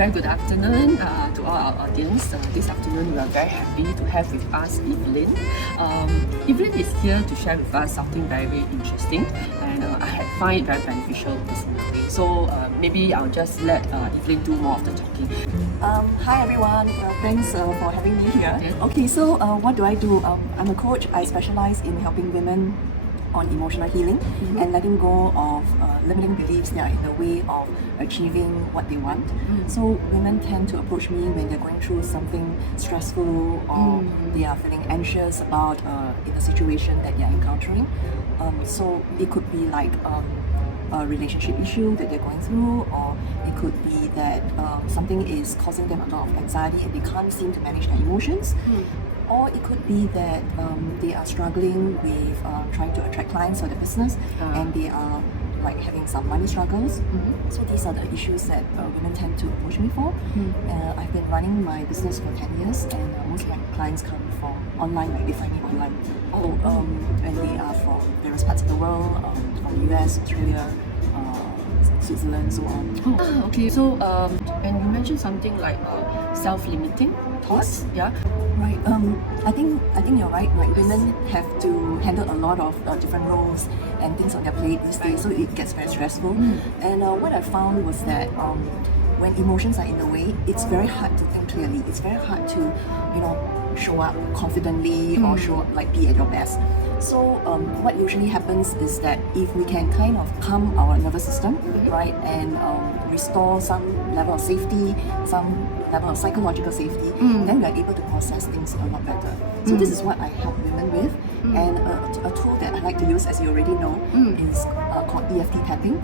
very good afternoon to all our audience. This afternoon we are very happy to have with us Evelyn. Evelyn is here to share with us something very, very interesting, and I find it very beneficial personally. So maybe I'll just let Evelyn do more of the talking. Hi everyone, thanks for having me here. Yeah. Okay, so what do I do? I'm a coach. I specialize in helping women on emotional healing and letting go of limiting beliefs that are in the way of achieving what they want. So women tend to approach me when they're going through something stressful or they are feeling anxious about in the situation that they're encountering. So it could be like a relationship issue that they're going through, or it could be that something is causing them a lot of anxiety and they can't seem to manage their emotions. Or it could be that they are struggling with trying to attract clients for their business and they are like having some money struggles. So these are the issues that women tend to approach me for. I've been running my business for 10 years and most of my clients come from online, like they find me online. And they are from various parts of the world, from the US, Australia, Switzerland, so on. Okay, so and you mentioned something like self-limiting thoughts. Yeah. Right. I think you're right. Like women have to handle a lot of different roles and things on their plate these days, so it gets very stressful. And what I found was that when emotions are in the way, it's very hard to think clearly. It's very hard to, show up confidently or show up like be at your best. So what usually happens is that if we can kind of calm our nervous system, right, and restore some level of safety, some level of psychological safety, then we are able to process things a lot better. So this is what I help women with, and a tool that I like to use, as you already know, is called EFT Tapping,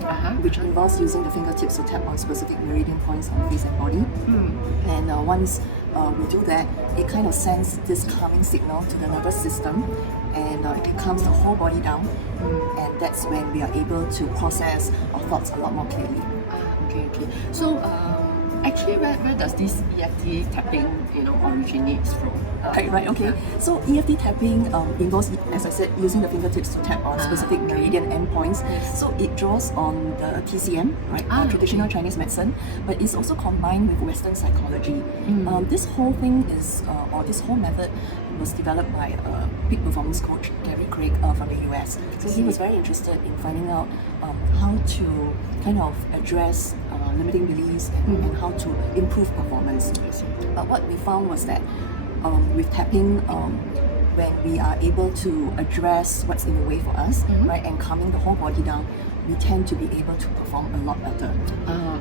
which involves using the fingertips to tap on specific meridian points on the face and body. And once we do that, it kind of sends this calming signal to the nervous system, and it calms the whole body down, and that's when we are able to process our thoughts a lot more clearly. Okay. So actually, where does this EFT tapping originates from? Right. Okay. So EFT tapping involves, as I said, using the fingertips to tap on specific meridian endpoints. So it draws on the TCM, right, or traditional Chinese medicine, but it's also combined with Western psychology. This whole thing is, or this whole method was developed by a peak performance coach, Gary Craig, from the US. So he was very interested in finding out how to kind of address limiting beliefs and how to improve performance. But what we found was that with tapping, when we are able to address what's in the way for us, right, and calming the whole body down, we tend to be able to perform a lot better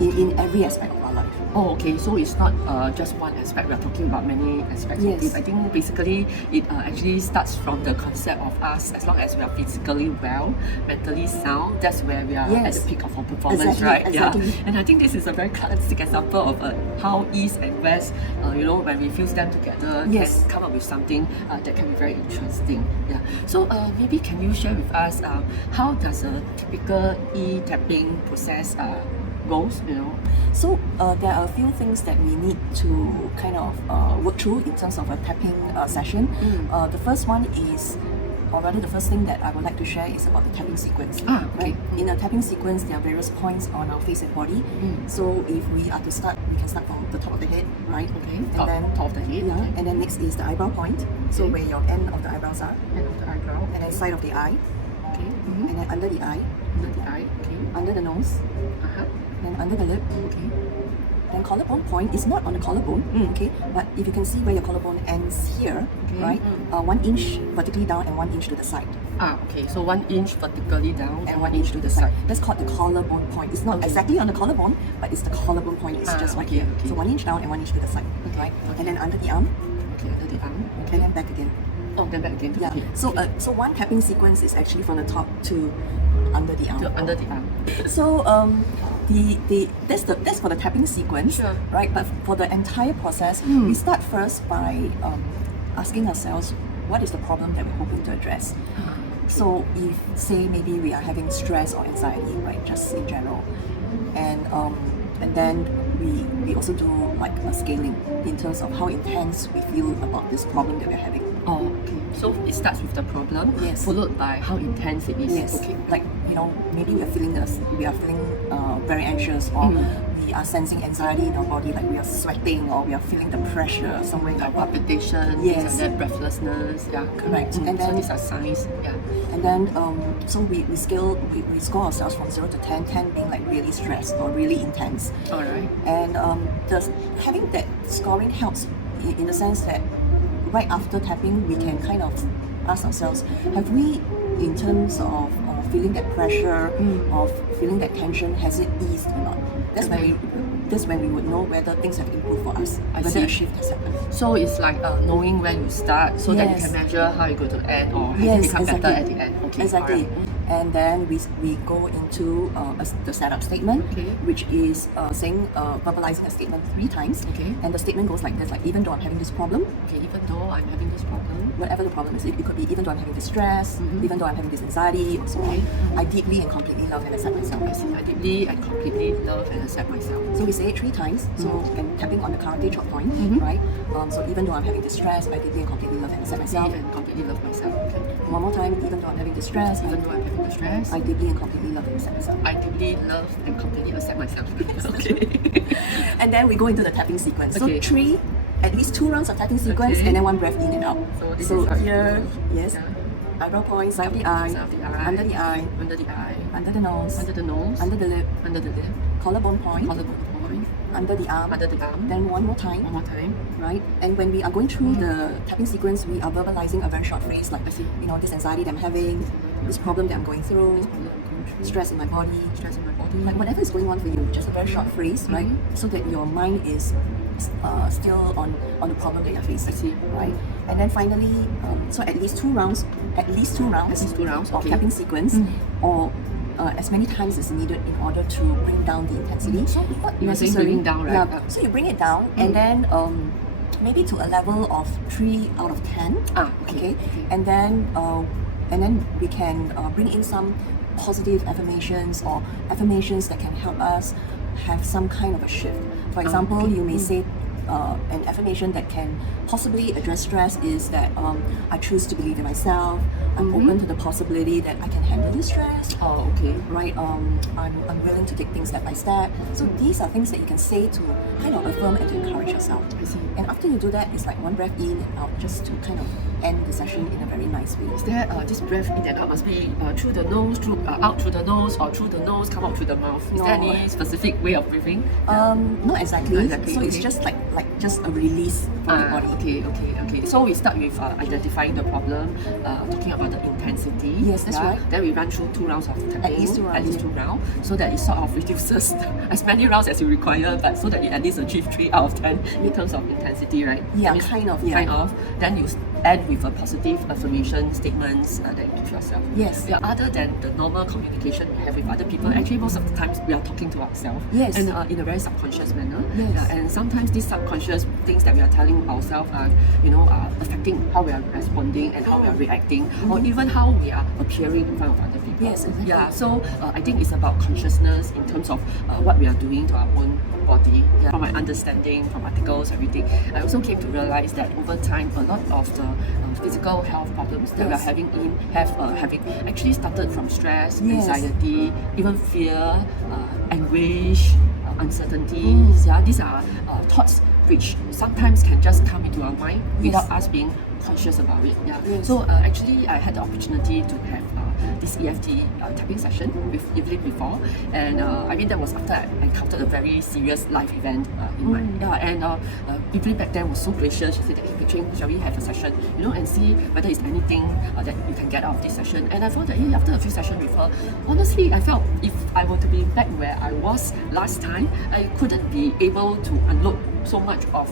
in every aspect of our life. Oh, okay. So it's not just one aspect. We are talking about many aspects of it. I think basically it actually starts from the concept of us, as long as we are physically well, mentally sound, that's where we are at the peak of our performance, right? Exactly. Yeah. And I think this is a very classic example of how East and West, when we fuse them together, can come up with something that can be very interesting. Yeah. So maybe can you share with us how does a typical e-tapping process goes? So there are a few things that we need to kind of work through in terms of a tapping session. The first one is, or rather the first thing that I would like to share is about the tapping sequence. Right? In a tapping sequence, there are various points on our face and body. So if we are to start, we can start from the top of the head, right? Okay. And then top of the head. Yeah. And then next is the eyebrow point. So where your end of the eyebrows are. End of the eyebrow. And then side of the eye. Okay. And then under the eye. Under the eye. Okay. Under the nose. Then under the lip. Okay. Then collarbone point is not on the collarbone, okay? But if you can see where your collarbone ends here, right? 1 inch vertically down and 1 inch to the side. Okay. So 1 inch vertically down And 1 inch to the side. That's called the collarbone point. It's not exactly on the collarbone, but it's the collarbone point. It's just right here. So 1 inch down and 1 inch to the side, right? And then under the arm. Okay, under the arm. And then back again. Oh, then back again. Yeah. Okay. So one tapping sequence is actually from the top to under the arm. Under the arm. So that's for the tapping sequence, right? But for the entire process, we start first by asking ourselves, what is the problem that we're hoping to address? So if, say, maybe we are having stress or anxiety, right, just in general, and then we also do like a scaling in terms of how intense we feel about this problem that we're having. Oh, okay. So it starts with the problem, Yes. followed by how intense it is. Yes. Okay. Like, maybe we are feeling very anxious, or we are sensing anxiety in our body, like we are sweating, or we are feeling the pressure somewhere in our Like body. palpitation, Yes. things like that, breathlessness. Yeah. Correct. And so then- these are signs. Yeah. And then, so we score ourselves from 0 to 10, 10 being like really stressed or really intense. All right. And having that scoring helps in the sense that right after tapping, we can kind of ask ourselves, have we, in terms of feeling that pressure, of feeling that tension, has it eased or not? That's when we would know whether things have improved for us, whether see. a shift has happened. So it's like knowing when you start, so that you Yes. can measure how you're going to end, or has Yes, it become exactly. better at the end. Okay. Exactly. Alright. And then we go into the setup statement, Okay. which is verbalizing a statement 3 times. Okay. And the statement goes like this, like, even though I'm having this problem, Okay, even though I'm having this problem, whatever the problem is, it could be even though I'm having this stress, even though I'm having this anxiety, or so on, Okay. I deeply and completely love and accept myself. I see, I deeply and completely love and accept myself. So we say it 3 times, and tapping on the karate chop point, right? So even though I'm having this stress, I deeply and completely love and accept myself. Deeply and completely love myself. Okay. One more time, even though I'm having this stress, Even though I'm having the stress, I deeply and completely love and accept myself. I deeply love and completely accept myself. Okay. And then we go into the tapping sequence. Okay. So at least 2 rounds of tapping sequence, Okay. and then 1 breath in and out. So this is how- here, yes, Yeah. eyebrow point, side of the eye, Side of the eye. under the eye, Under the eye, under the nose, under the nose, under the lip, under the lip, collarbone point, collarbone point, under the arm, under the arm. then one more time, One more time. right? And when we are going through the tapping sequence, we are verbalizing a very short phrase like, I see. this anxiety that I'm having, this problem that I'm going through, I'm going through stress in my body, stress in my body. like whatever is going on for you, just a very short phrase, right? So that your mind is still on the problem that you're facing. I see. Right? And then finally, so at least 2 rounds, At least 2 rounds, of okay. tapping sequence, or as many times as needed in order to bring down the intensity. So what you were saying necessary. bringing down, right? Yeah. So you bring it down, and then maybe to a level of 3 out of 10. Okay. And then we can bring in some positive affirmations, or affirmations that can help us have some kind of a shift. For example, okay. you may say an affirmation that can possibly address stress is that I choose to believe in myself. I'm open to the possibility that I can handle this stress. Oh, okay. Right? I'm willing to take things step by step. So these are things that you can say to kind of affirm and to encourage yourself. I see. And after you do that, it's like 1 breath in and out, just to kind of end the session in a very nice way. Is there this breath in and out must be through the nose, out through the nose, or through the nose, come out through the mouth? Is there No. any specific way of breathing? Not exactly. Not exactly, So it's okay. just like just a release from the body. Okay. So we start with identifying the problem, talking about the intensity. Yes, that's right. Then we run through 2 rounds of tapping. At least 2 rounds, At least yeah. 2 rounds, so that it sort of reduces as many rounds as you require, but so that you at least achieve 3 out of 10 in terms of intensity, right? Yeah, That means kind of, yeah. Kind of. Then you end with a positive affirmation statements that you give yourself. Yes. Yeah. Other than the normal communication we have with other people, actually most of the times we are talking to ourselves. Yes. And in a very subconscious manner. Yes. Yeah, and sometimes these subconscious things that we are telling ourselves are affecting how we are responding and how we are reacting, or even how we are appearing in front of other people. Yes, exactly. Yeah, so I think it's about consciousness in terms of what we are doing to our own body. Yeah. From my understanding, from articles, everything, I also came to realize that over time, a lot of the physical health problems that we are Yes. having actually started from stress, Yes. anxiety, even fear, anguish, uncertainties. Yeah, these are thoughts which sometimes can just come into our mind without us being conscious about it. Yeah. Yes. So actually, I had the opportunity to have this EFT tapping session with Evelyn before, and that was after I encountered a very serious life event in my Evelyn back then was so gracious. She said, "Hey, Pei-Ching, shall we have a session? And see whether it's anything that you can get out of this session." And I found that after a few sessions with her, honestly, I felt if I were to be back where I was last time, I couldn't be able to unload so much of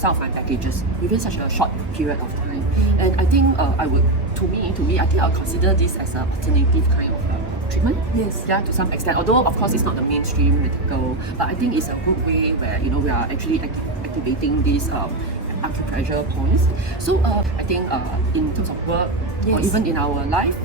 some of my packages within such a short period of time. And I think to me, I think I'll consider this as an alternative kind of treatment. Yes. Yeah, to some extent. Although of course it's not the mainstream medical, but I think it's a good way where we are actually activating these acupressure points. So I think in terms of work, or even in our life,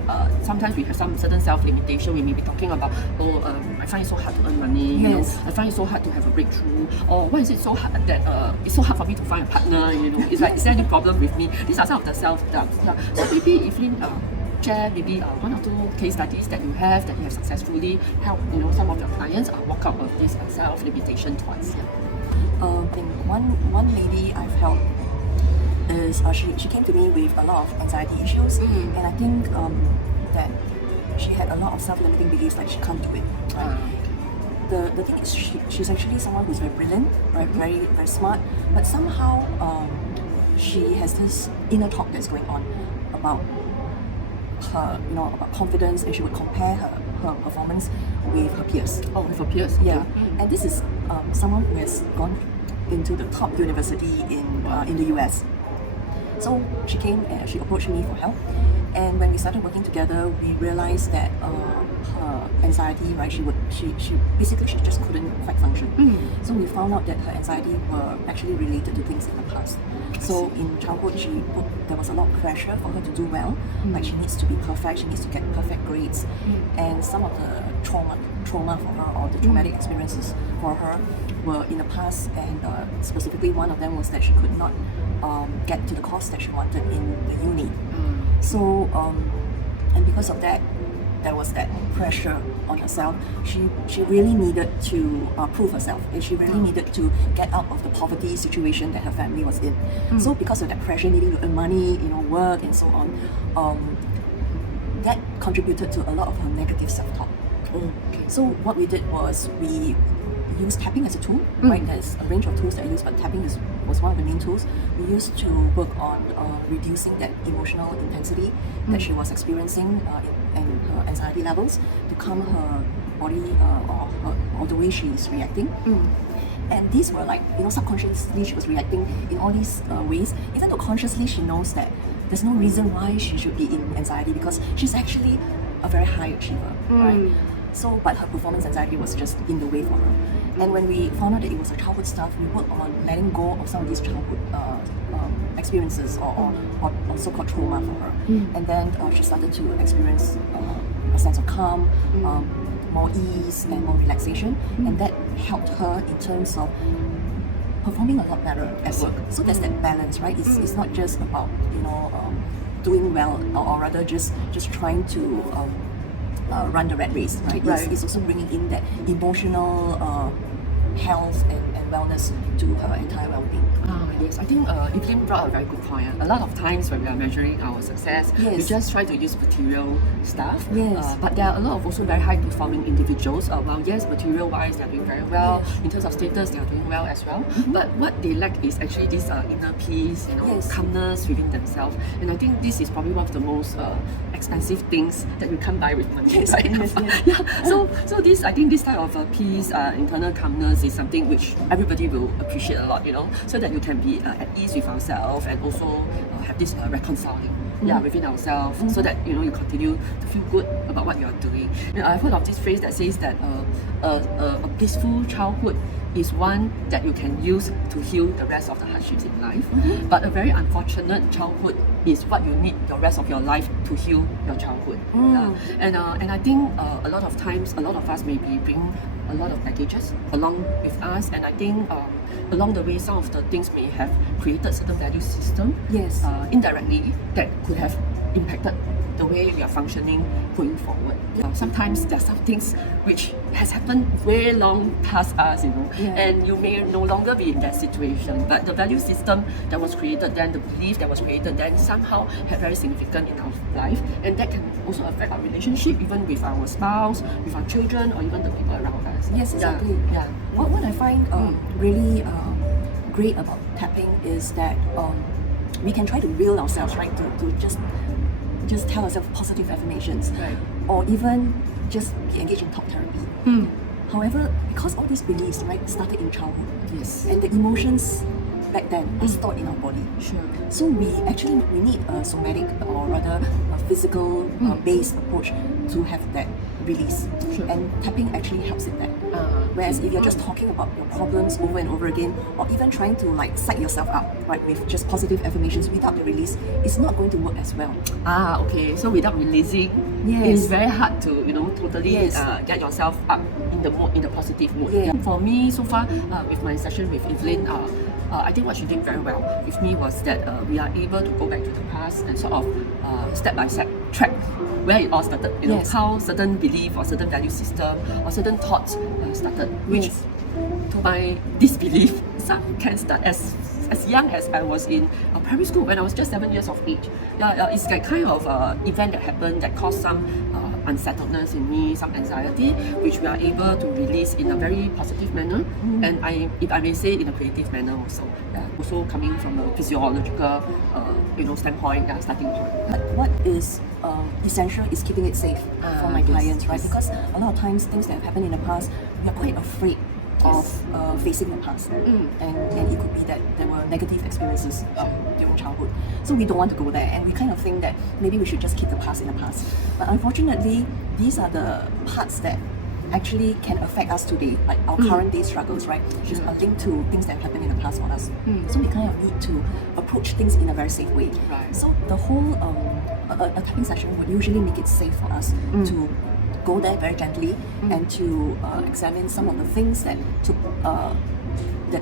sometimes we have some certain self-limitation. We may be talking about, I find it so hard to earn money, you know, I find it so hard to have a breakthrough, or why is it so hard that it's so hard for me to find a partner, you know, it's like, is there any problem with me? These are some of the self-doubts. So maybe Evelyn, share maybe one or two case studies that you have successfully helped, you know, some of your clients walk out of this self-limitation twice. I think one lady I've helped is she came to me with a lot of anxiety issues, and I think that she had a lot of self-limiting beliefs, like she can't do it. Right? The thing is, she's actually someone who's very brilliant, right? Very very smart, but somehow she has this inner talk that's going on about her, you know, about confidence, and she would compare her performance with her peers. Oh, with her peers? Okay. Yeah, and this is someone who has gone into the top university in the US. So she came and she approached me for help, and when we started working together, we realized that her anxiety, right? She basically just couldn't quite function. So we found out that her anxiety were actually related to things in the past. So in childhood, there was a lot of pressure for her to do well. Like, she needs to be perfect, she needs to get perfect grades, and some of the trauma for her, or the traumatic experiences for her, were in the past, and specifically one of them was that she could not get to the course that she wanted in the uni. So and because of that, there was that pressure on herself. She really needed to prove herself, and she really needed to get out of the poverty situation that her family was in. So because of that pressure, needing to earn money, you know, work and so on, that contributed to a lot of her negative self-talk. So what we did was we used tapping as a tool, right? There's a range of tools that I use, but tapping was one of the main tools. We used to work on reducing that emotional intensity that she was experiencing and her anxiety levels, to calm her body or the way she's reacting. And these were, like, you know, subconsciously she was reacting in all these ways, even though consciously she knows that there's no reason why she should be in anxiety, because she's actually a very high achiever, right? So, but her performance anxiety was just in the way for her. And when we found out that it was her childhood stuff, we worked on letting go of some of these childhood experiences or so-called trauma for her. And then she started to experience a sense of calm, more ease and more relaxation, and that helped her in terms of performing a lot better at work. So there's that balance, right? It's not just about, you know, doing well, or rather just trying to run the rat race, right? It's also bringing in that emotional health and wellness to her entire well-being. Yes, I think Evelyn brought a very good point. A lot of times when we are measuring our success, we just try to use material stuff. But there are a lot of also very high-performing individuals. Well, yes, material-wise, they are doing very well. In terms of status, they are doing well as well. But what they lack is actually this inner peace, you know, calmness within themselves. And I think this is probably one of the most expensive things that you can't buy with money. So this, I think this type of peace, internal calmness, is something which everybody will appreciate a lot, you know, so that you can be at ease with ourselves, and also have this reconciling within ourselves, so that, you know, you continue to feel good about what you are doing. You know, I've heard of this phrase that says that a peaceful childhood is one that you can use to heal the rest of the hardships in life. But a very unfortunate childhood is what you need the rest of your life to heal your childhood. And I think a lot of times, a lot of us maybe bring a lot of baggages along with us, and I think along the way, some of the things may have created certain value system indirectly that could have impacted the way we are functioning going forward. Sometimes there are some things which has happened way long past us, you know, and you may no longer be in that situation, but the value system that was created then, the belief that was created then, somehow had very significant in our life, and that can also affect our relationship, even with our spouse, with our children, or even the people around us. Yes, exactly. What I find really great about tapping is that we can try to will ourselves, right, to just tell ourselves positive affirmations, or even just be engaged in talk therapy. However, because all these beliefs, right, started in childhood, and the emotions back then are stored in our body. Sure. So we need a somatic, or rather a physical based approach to have that release. Sure. And tapping actually helps in that. Whereas if you're just talking about your problems over and over again, or even trying to like psych yourself up, right, with just positive affirmations without the release, it's not going to work as well. Okay. So without releasing, Yes. it's very hard to totally Yes. get yourself up in the positive mood. Yeah. For me, so far with my session with Evelyn, I think what she did very well with me was that we are able to go back to the past and sort of step by step track where it all started. Yes. How certain belief or certain value system or certain thoughts started, which Yes. to my disbelief, some can start as young as I was in primary school when I was just 7 years of age. It's that kind of event that happened that caused some unsettledness in me, some anxiety, which we are able to release in a very positive manner, and if I may say, in a creative manner also. Also coming from a physiological, standpoint, starting point. But what is essential is keeping it safe for my Yes, clients, right? yes. Because a lot of times things that have happened in the past, we are quite afraid of facing the past, and it could be that there were negative experiences during childhood, so we don't want to go there, and we kind of think that maybe we should just keep the past in the past. But unfortunately, these are the parts that actually can affect us today, like our current day struggles, right? Which is linked to things that happened in the past for us. So we kind of need to approach things in a very safe way. Right. So the whole a tapping session would usually make it safe for us to go there very gently and to examine some of the things that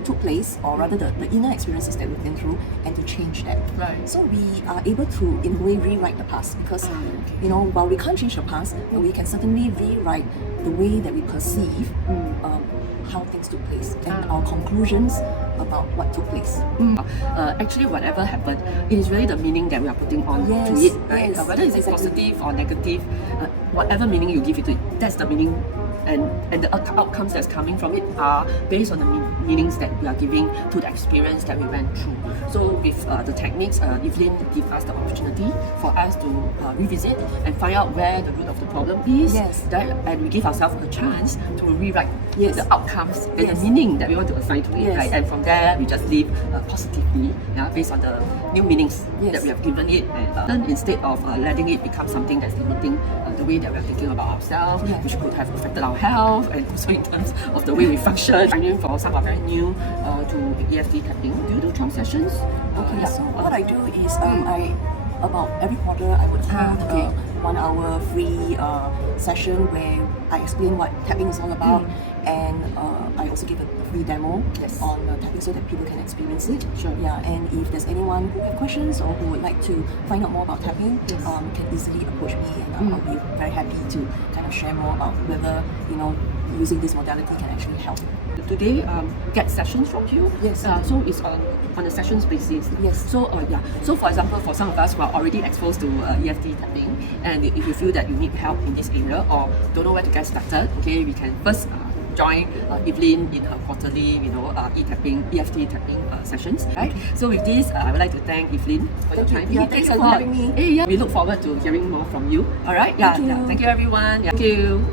took place, or rather the inner experiences that we've been through, and to change that. Right. So we are able to, in a way, rewrite the past, because while we can't change the past, we can certainly rewrite the way that we perceive how things took place and our conclusions about what took place. Actually, whatever happened, it is really the meaning that we are putting on to Yes, it, right? yes, Whether it's exactly. positive or negative, whatever meaning you give it to it, that's the meaning. And the outcomes that's coming from it are based on the meanings that we are giving to the experience that we went through. So with the techniques, Evelyn give us the opportunity for us to revisit and find out where the root of the problem is. Yes. And we give ourselves a chance to rewrite Yes. the outcomes and Yes. the meaning that we want to assign to it. Yes. Right? And from there, we just live positively, based on the new meanings Yes. that we have given it, and instead of letting it become something that's limiting the way that we are thinking about ourselves, Yeah. which could have affected our health, and also in terms of the way we function. I mean, for some are very new to EFT tapping. Do you do charm sessions? Okay, so what I do is about every quarter I would hold okay. a 1 hour free session where I explain what tapping is all about, and I also give a free demo Yes. on tapping so that people can experience it. Sure. Yeah, and if there's anyone who have questions or who would like to find out more about tapping, Yes. can easily approach me, and I'll be very happy to kind of share more about whether using this modality can actually help. Do they get sessions from you? Yes. So it's on a sessions basis. Yes. So So for example, for some of us who are already exposed to EFT tapping, and if you feel that you need help in this area or don't know where to get started, okay, we can first join Evelyn in her quarterly, EFT tapping sessions, right? So with this, I would like to thank Evelyn for your Thank time. you. Yeah, Thanks thank a you for lot. having me. We look forward to hearing more from you. All right. Thank you. Thank you, everyone. Thank you.